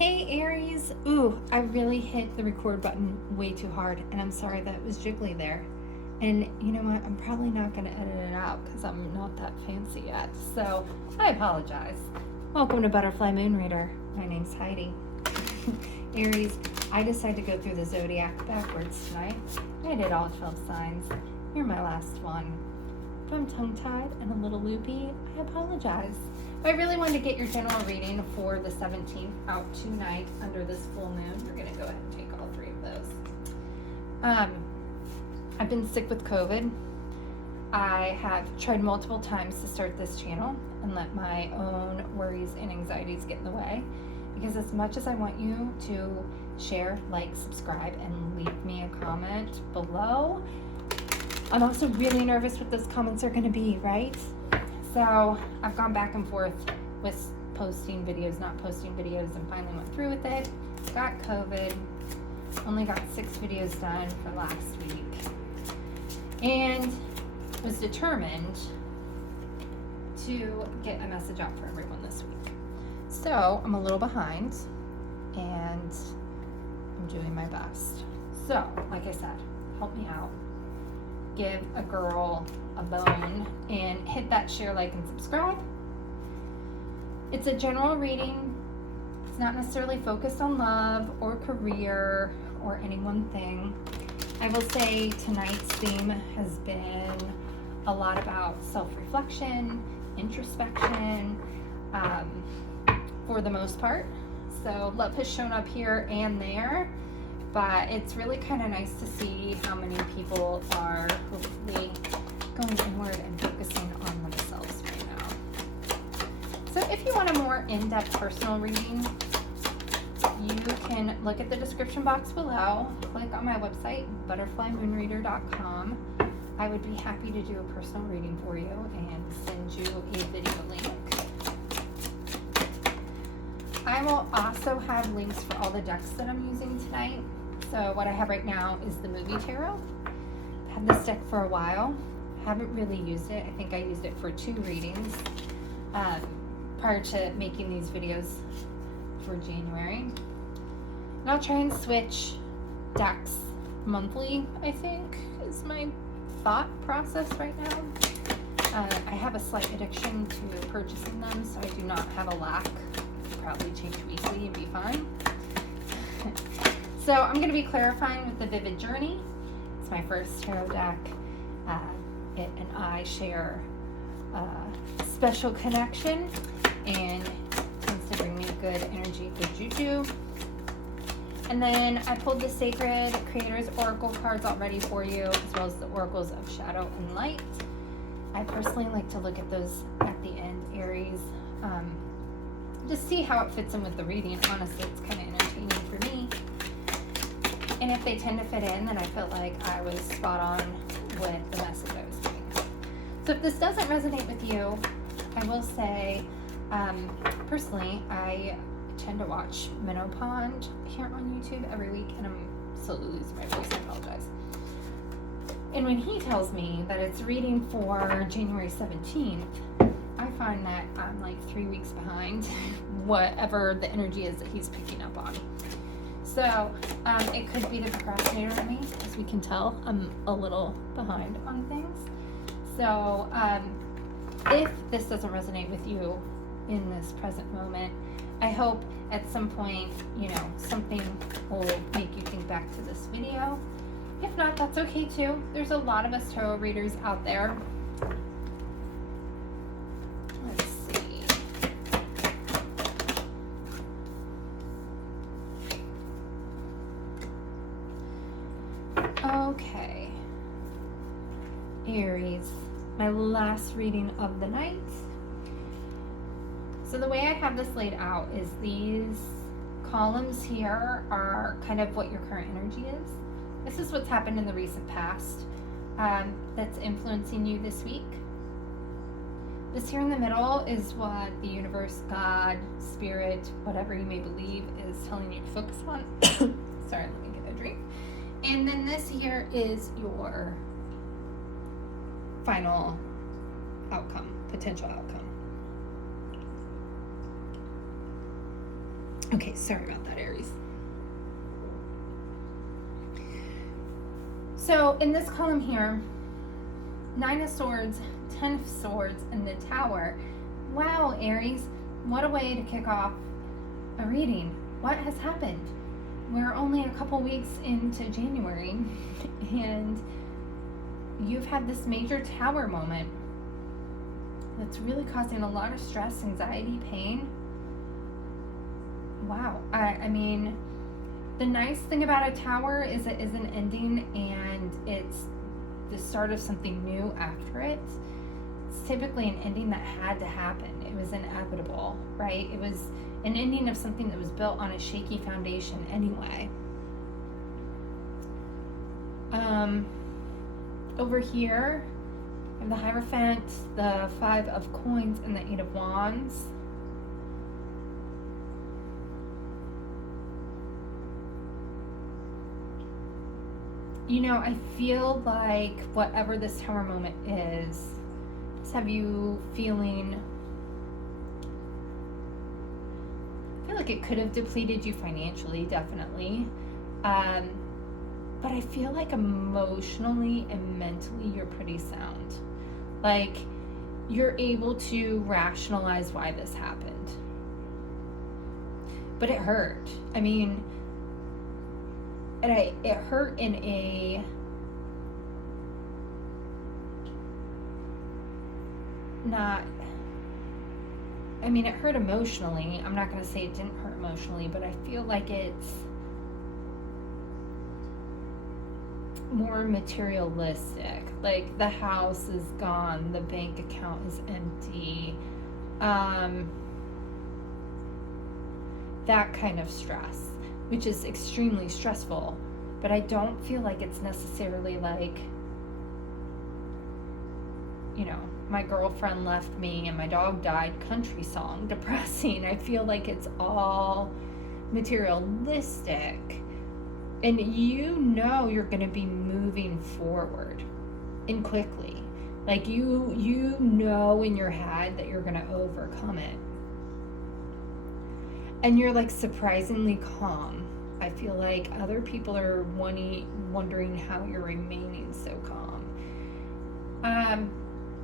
Hey Aries, ooh, I really hit the record button way too hard, and I'm sorry that it was jiggly there. And you know what? I'm probably not going to edit it out because I'm not that fancy yet. So I apologize. Welcome to Butterfly Moon Reader. My name's Heidi. Aries, I decided to go through the zodiac backwards tonight. I did all 12 signs. You're my last one. If I'm tongue-tied and a little loopy, I apologize. I really wanted to get your general reading for the 17th out tonight under this full moon. We're going to go ahead and take all three of those. I've been sick with COVID. I have tried multiple times to start this channel and let my own worries and anxieties get in the way. Because as much as I want you to share, like, subscribe, and leave me a comment below, I'm also really nervous what those comments are going to be, right? So I've gone back and forth with posting videos, not posting videos, and finally went through with it. Got COVID, only got 6 videos done for last week, and was determined to get a message out for everyone this week. So I'm a little behind, and I'm doing my best. So, like I said, help me out. Give a girl a bone and hit that share, like, and subscribe. It's a general reading. It's not necessarily focused on love or career or any one thing. I will say tonight's theme has been a lot about self-reflection, introspection, for the most part. So love has shown up here and there, but it's really kind of nice to see how many people are hopefully going inward and focusing on themselves right now. So if you want a more in-depth personal reading, you can look at the description box below, click on my website, butterflymoonreader.com. I would be happy to do a personal reading for you and send you a video link. I will also have links for all the decks that I'm using tonight. So what I have right now is the Movie Tarot. I've had this deck for a while. Haven't really used it. I think I used it for 2 readings prior to making these videos for January. And I'll try and switch decks monthly, I think, is my thought process right now. I have a slight addiction to purchasing them, so I do not have a lack. Probably change weekly and be fine. So I'm going to be clarifying with the Vivid Journey. It's my first tarot deck. It and I share a special connection, and tends to bring me good energy, good juju. And then I pulled the Sacred Creators Oracle cards already for you, as well as the Oracles of Shadow and Light. I personally like to look at those at the end, Aries. Just see how it fits in with the reading. Honestly, it's kind of entertaining for me. And if they tend to fit in, then I felt like I was spot on with the message I was giving. So if this doesn't resonate with you, I will say, personally, I tend to watch Minnow Pond here on YouTube every week, and I'm slowly losing my voice. I apologize. And when he tells me that it's reading for January 17th, I find that I'm like 3 weeks behind whatever the energy is that he's picking up on. So it could be the procrastinator in me. As we can tell, I'm a little behind on things. So if this doesn't resonate with you in this present moment, I hope at some point, you know, something will make you think back to this video. If not, that's okay too. There's a lot of us tarot readers out there. Let's see. Okay. Aries, my last reading of the night. So the way I have this laid out is these columns here are kind of what your current energy is. This is what's happened in the recent past that's influencing you this week. This here in the middle is what the universe, God, spirit, whatever you may believe, is telling you to focus on. Sorry, let me get a drink. And then this here is your final outcome, potential outcome. Okay, sorry about that, Aries. So in this column here, 9 of Swords, 10 of Swords, and the Tower. Wow, Aries, what a way to kick off a reading. What has happened? We're only a couple weeks into January, and you've had this major Tower moment that's really causing a lot of stress, anxiety, pain. Wow. I mean, the nice thing about a Tower is it is an ending, and it's the start of something new after it. It's typically an ending that had to happen. It was inevitable, right? It was an ending of something that was built on a shaky foundation anyway. Over here, I have the Hierophant, the 5 of Coins, and the 8 of Wands. You know, I feel like whatever this Tower moment is have you feeling, I feel like it could have depleted you financially, definitely. But I feel like emotionally and mentally you're pretty sound. Like, you're able to rationalize why this happened. But it hurt. I mean, it hurt in a it hurt emotionally. I'm not going to say it didn't hurt emotionally, but I feel like it's more materialistic. Like, the house is gone, the bank account is empty. That kind of stress, which is extremely stressful, but I don't feel like it's necessarily like, you know, my girlfriend left me and my dog died country song depressing. I feel like it's all materialistic, and you know you're going to be moving forward and quickly. Like, you know in your head that you're going to overcome it. And you're like surprisingly calm. I feel like other people are wondering how you're remaining so calm.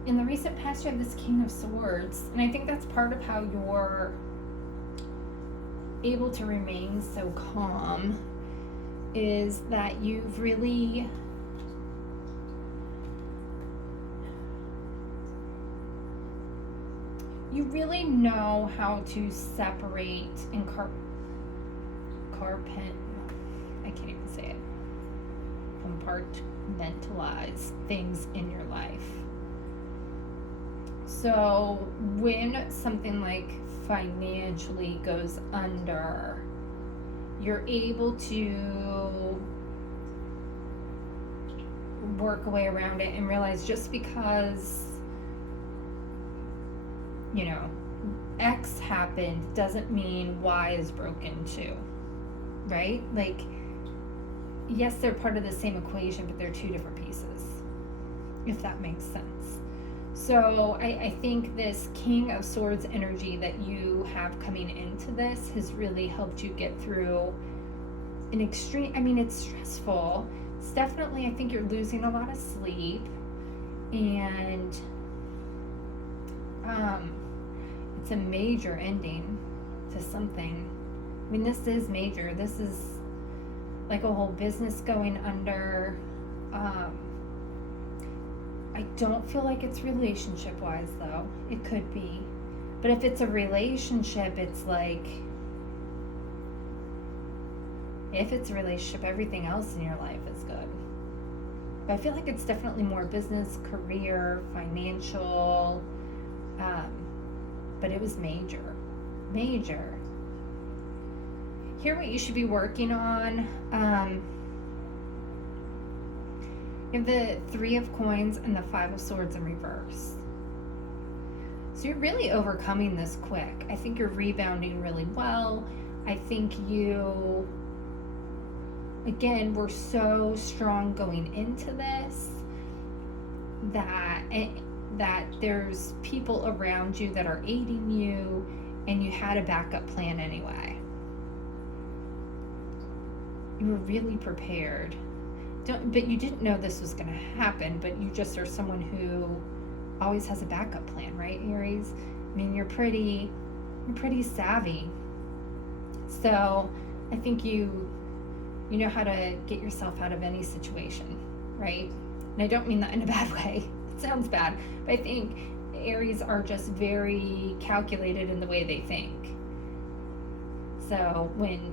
In the recent past, you have this King of Swords, and I think that's part of how you're able to remain so calm, is that you really know how to separate and compartmentalize things in your life. So when something like financially goes under, you're able to work a way around it and realize just because, you know, X happened doesn't mean Y is broken too, right? Like, yes, they're part of the same equation, but they're two different pieces, if that makes sense. So I think this King of Swords energy that you have coming into this has really helped you get through an extreme, I mean, it's stressful. It's definitely, I think you're losing a lot of sleep, and it's a major ending to something. I mean, this is major. This is like a whole business going under. I don't feel like it's relationship wise though. It could be. But if it's a relationship, it's like, if it's a relationship, everything else in your life is good. But I feel like it's definitely more business, career, financial, but it was major. Here, what you should be working on, you have the 3 of Coins and the 5 of Swords in reverse. So you're really overcoming this quick. I think you're rebounding really well. I think you, again, were so strong going into this that there's people around you that are aiding you, and you had a backup plan anyway. you were really prepared. But you didn't know this was going to happen, but you just are someone who always has a backup plan, right, Aries? I mean, you're pretty savvy. So I think you know how to get yourself out of any situation, right? And I don't mean that in a bad way. It sounds bad. But I think Aries are just very calculated in the way they think. So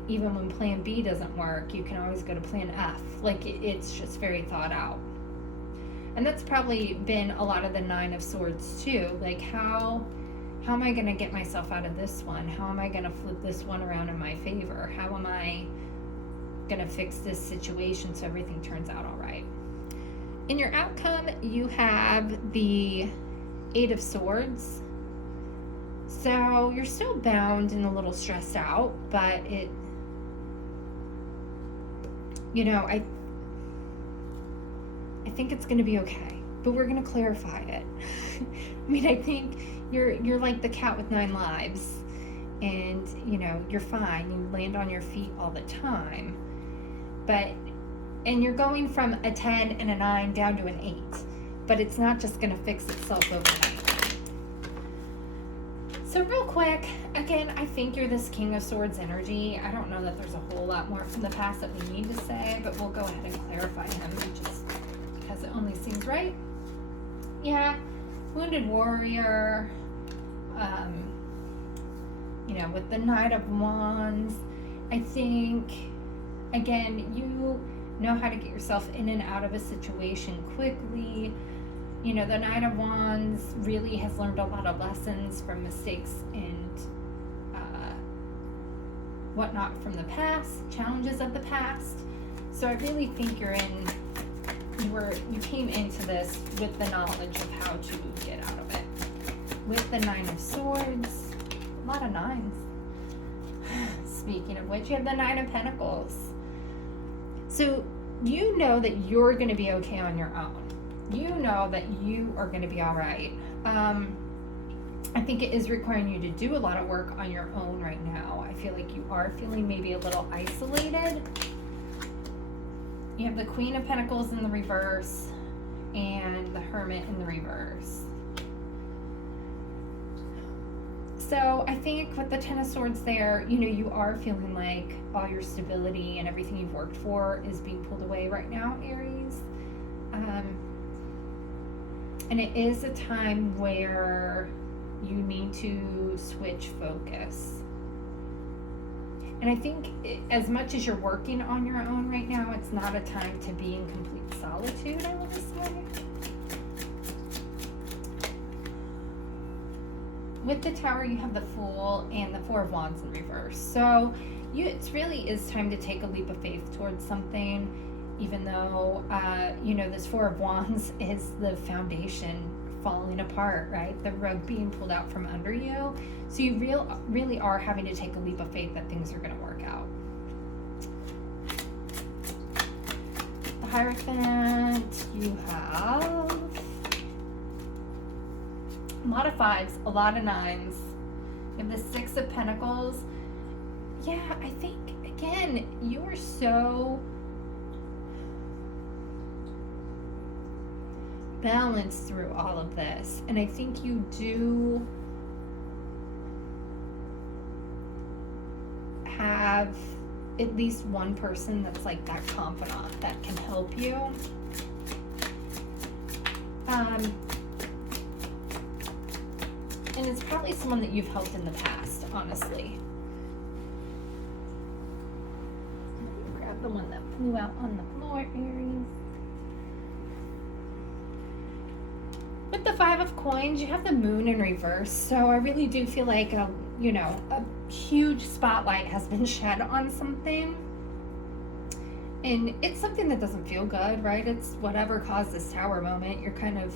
even when plan B doesn't work, you can always go to plan F. Like, it's just very thought out. And that's probably been a lot of the Nine of Swords too. Like, how am I going to get myself out of this one? How am I going to flip this one around in my favor? How am I going to fix this situation so everything turns out all right? In your outcome, you have the Eight of Swords. So you're still bound and a little stressed out, but I think it's going to be okay, but we're going to clarify it. I mean, I think you're like the cat with 9 lives, and you're fine. You land on your feet all the time, and you're going from a 10 and a 9 down to an 8, but it's not just going to fix itself overnight. So real quick, again, I think you're this King of Swords energy. I don't know that there's a whole lot more from the past that we need to say, but we'll go ahead and clarify him just because it only seems right. Yeah, wounded warrior, with the Knight of Wands. I think, again, you know how to get yourself in and out of a situation quickly. The Knight of Wands really has learned a lot of lessons from mistakes and whatnot from the past, challenges of the past. So I really think you came into this with the knowledge of how to get out of it. With the Nine of Swords, a lot of nines. Speaking of which, you have the Nine of Pentacles. So you know that you're going to be okay on your own. You know that you are going to be all right. I think it is requiring you to do a lot of work on your own right now. I feel like you are feeling maybe a little isolated. You have the Queen of Pentacles in the reverse and the Hermit in the reverse. So I think with the Ten of Swords there, you are feeling like all your stability and everything you've worked for is being pulled away right now, Aries. And it is a time where you need to switch focus. And I think as much as you're working on your own right now, it's not a time to be in complete solitude, I want to say. With the Tower, you have the Fool and the Four of Wands in reverse. So it really is time to take a leap of faith towards something, even though, this Four of Wands is the foundation falling apart, right? The rug being pulled out from under you. So you really are having to take a leap of faith that things are going to work out. The Hierophant, you have a lot of 5s, a lot of 9s. You have the Six of Pentacles. Yeah, I think, again, you are so balanced through all of this. And I think you do have at least one person that's like that confidant that can help you. And it's probably someone that you've helped in the past, honestly. Grab the one that flew out on the floor, Aries. With the Five of Coins, you have the Moon in reverse. So I really do feel like, a huge spotlight has been shed on something. And it's something that doesn't feel good, right? It's whatever caused this Tower moment. You're kind of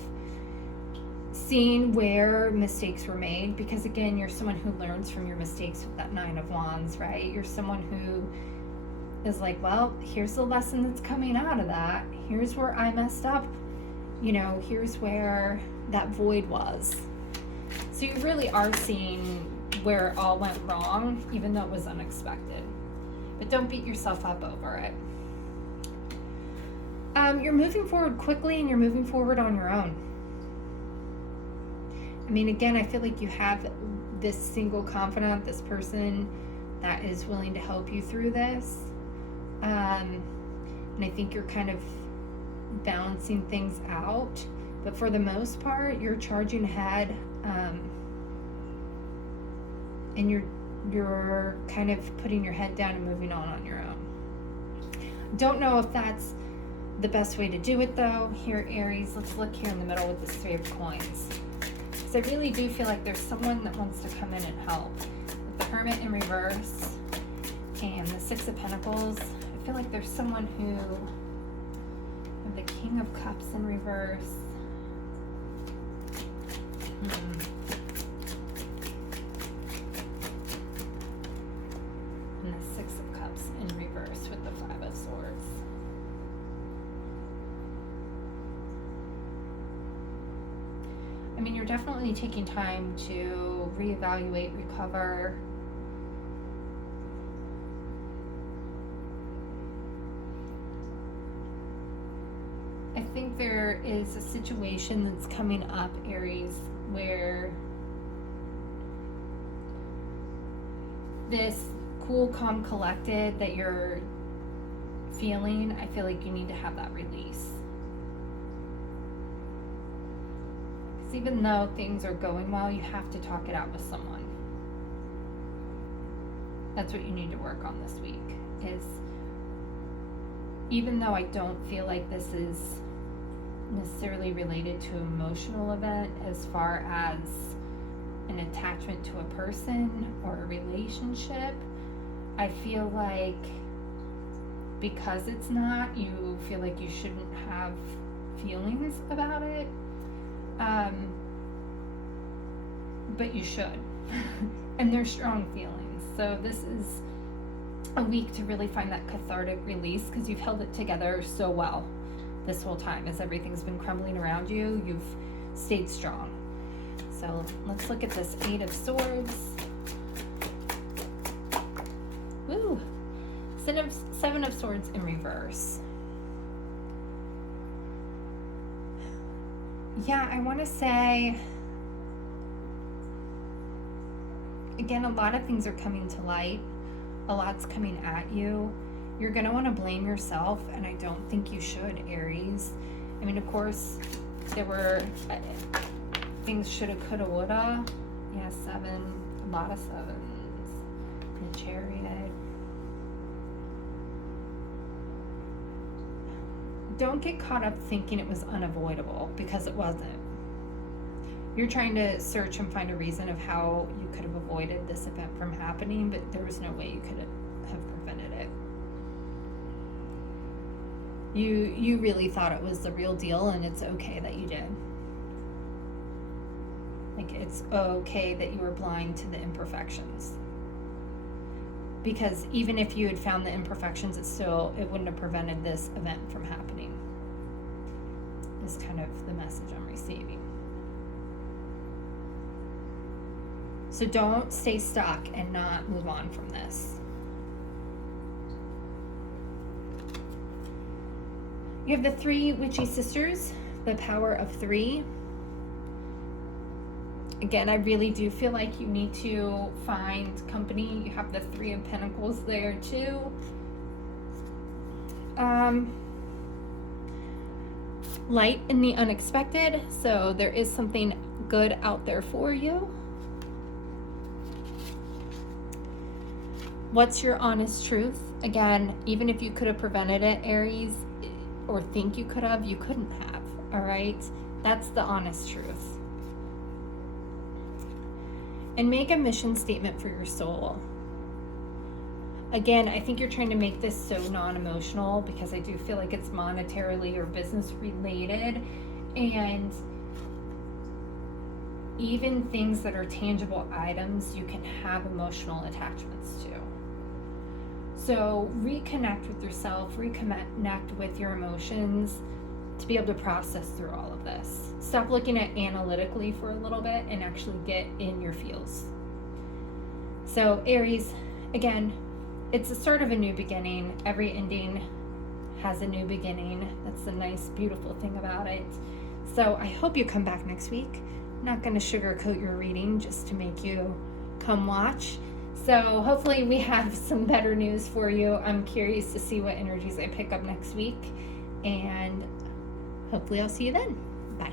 seeing where mistakes were made, because again, you're someone who learns from your mistakes with that Nine of Wands, right? You're someone who is like, well, here's the lesson that's coming out of that. Here's where I messed up. Here's where that void was. So you really are seeing where it all went wrong, even though it was unexpected. but don't beat yourself up over it. You're moving forward quickly, and you're moving forward on your own. I mean, again, I feel like you have this single confidant, this person that is willing to help you through this. And I think you're kind of balancing things out. But for the most part, you're charging ahead. And you're kind of putting your head down and moving on your own. Don't know if that's the best way to do it, though. Here, Aries, let's look here in the middle with this 3 of coins. Because I really do feel like there's someone that wants to come in and help. With the Hermit in reverse and the 6 of Pentacles, I feel like there's someone who, and the King of Cups in reverse. And the 6 of Cups in reverse with the 5 of Swords. I mean, you're definitely taking time to reevaluate, recover. I think there is a situation that's coming up, Aries, where this cool, calm, collected that you're feeling, I feel like you need to have that release. Even though things are going well, you have to talk it out with someone. That's what you need to work on this week, is even though I don't feel like this is necessarily related to an emotional event as far as an attachment to a person or a relationship, I feel like because it's not, you feel like you shouldn't have feelings about it. But you should. And they're strong feelings. So this is a week to really find that cathartic release, because you've held it together so well this whole time. As everything's been crumbling around you, you've stayed strong. So let's look at this 8 of Swords. Woo! 7 of Swords in reverse. Yeah, I want to say, again, a lot of things are coming to light. A lot's coming at you. You're going to want to blame yourself, and I don't think you should, Aries. I mean, of course, there were things shoulda, coulda, woulda. Yeah, 7, a lot of 7s. The Chariot. Don't get caught up thinking it was unavoidable, because it wasn't. You're trying to search and find a reason of how you could have avoided this event from happening, but there was no way you could have prevented it. You really thought it was the real deal, and it's okay that you did. Like, it's okay that you were blind to the imperfections. Because even if you had found the imperfections, it wouldn't have prevented this event from happening. Is kind of the message I'm receiving. So don't stay stuck and not move on from this. You have the 3 witchy sisters, the power of 3. Again, I really do feel like you need to find company. You have the 3 of Pentacles there too. Light in the unexpected. So there is something good out there for you. What's your honest truth? Again, even if you could have prevented it, Aries, or think you could have, you couldn't have. All right? That's the honest truth. And make a mission statement for your soul. Again, I think you're trying to make this so non-emotional, because I do feel like it's monetarily or business related. And even things that are tangible items, you can have emotional attachments to. So reconnect with yourself, reconnect with your emotions to be able to process through all of this. Stop looking at analytically for a little bit and actually get in your feels. So Aries, again, it's a sort of a new beginning. Every ending has a new beginning. That's the nice, beautiful thing about it. So I hope you come back next week. I'm not going to sugarcoat your reading just to make you come watch. So hopefully we have some better news for you. I'm curious to see what energies I pick up next week. And hopefully I'll see you then. Bye.